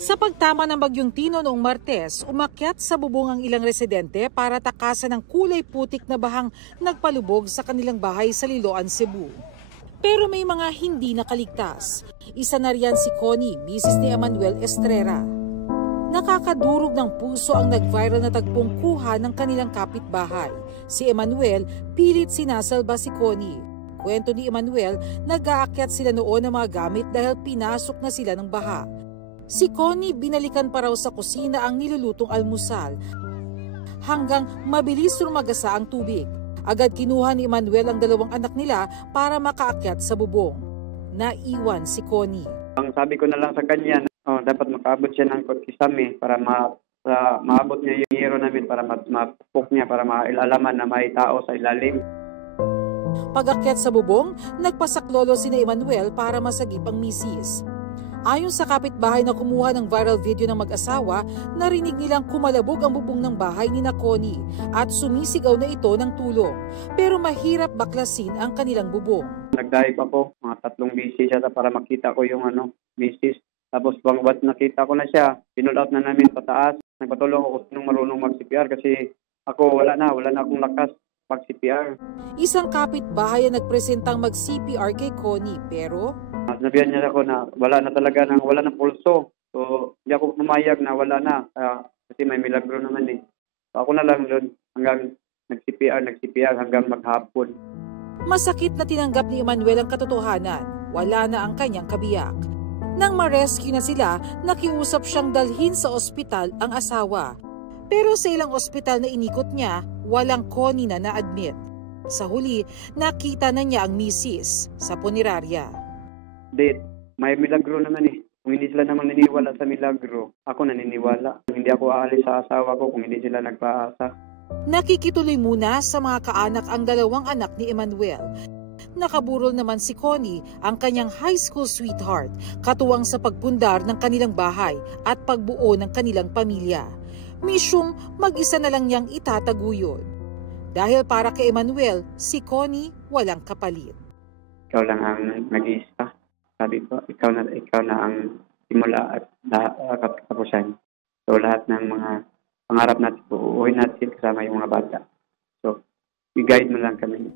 Sa pagtama ng Bagyong Tino noong Martes, umakyat sa bubong ang ilang residente para takasan ng kulay putik na bahang nagpalubog sa kanilang bahay sa Liloan, Cebu. Pero may mga hindi nakaligtas. Isa na riyan si Connie, misis ni Emmanuel Estrera. Nakakadurog ng puso ang nag-viral na tagpong kuha ng kanilang kapitbahay. Si Emmanuel, pilit sinasalba si Connie. Kwento ni Emmanuel, nag-aakyat sila noon ng mga gamit dahil pinasok na sila ng baha. Si Connie, binalikan pa raw sa kusina ang nilulutong almusal hanggang mabilis rumagasa ang tubig. Agad kinuha ni Emmanuel ang dalawang anak nila para makaakyat sa bubong. Naiwan si Connie. Ang sabi ko na lang sa kanya, dapat makaabot siya ng kisame para maabot niya yung hero namin para mapuk niya, para mailalaman na may tao sa ilalim. Pag-akyat sa bubong, nagpasaklolo si Emmanuel para masagip ang misis. Ayon sa kapitbahay na kumuha ng viral video ng mag-asawa, narinig nilang kumalabog ang bubong ng bahay ni Connie at sumisigaw na ito ng tulong. Pero mahirap baklasin ang kanilang bubong. Nagdive ako, mga 3 beses siya para makita ko yung misis. Tapos bangbat nakita ko na siya, pinull out na namin pataas. Nagpatulong ako kung marunong mag-CPR kasi ako wala na akong lakas mag-CPR. Isang kapitbahay ang nagpresentang mag-CPR kay Connie pero sinabihan niya ako na wala na pulso. So, hindi ako pumayag na wala na kasi may milagro naman eh. So, ako na lang doon hanggang nag-CPR hanggang maghapon. Masakit na tinanggap ni Emmanuel ang katotohanan. Wala na ang kanyang kabiyak. Nang ma-rescue na sila, nakiusap siyang dalhin sa ospital ang asawa. Pero sa ilang ospital na inikot niya, walang Connie na na-admit. Sa huli, nakita na niya ang misis sa punerarya. Date, may milagro naman eh. Kung hindi sila naman naniniwala sa milagro, ako naniniwala. Hindi ako aalis sa asawa ko kung hindi sila nagpaasa. Nakikituloy muna sa mga kaanak ang dalawang anak ni Emmanuel. Nakaburol naman si Connie, ang kanyang high school sweetheart, katuwang sa pagpundar ng kanilang bahay at pagbuo ng kanilang pamilya. Misyong mag-isa na lang niyang itataguyod. Dahil para kay Emmanuel, si Connie walang kapalit. Ikaw lang ang nag-iisa. Sabi ko, ikaw na ang simula at katapusan. So lahat ng mga pangarap natin, uuwi natin kasama yung mga bata. So, i-guide mo lang kami.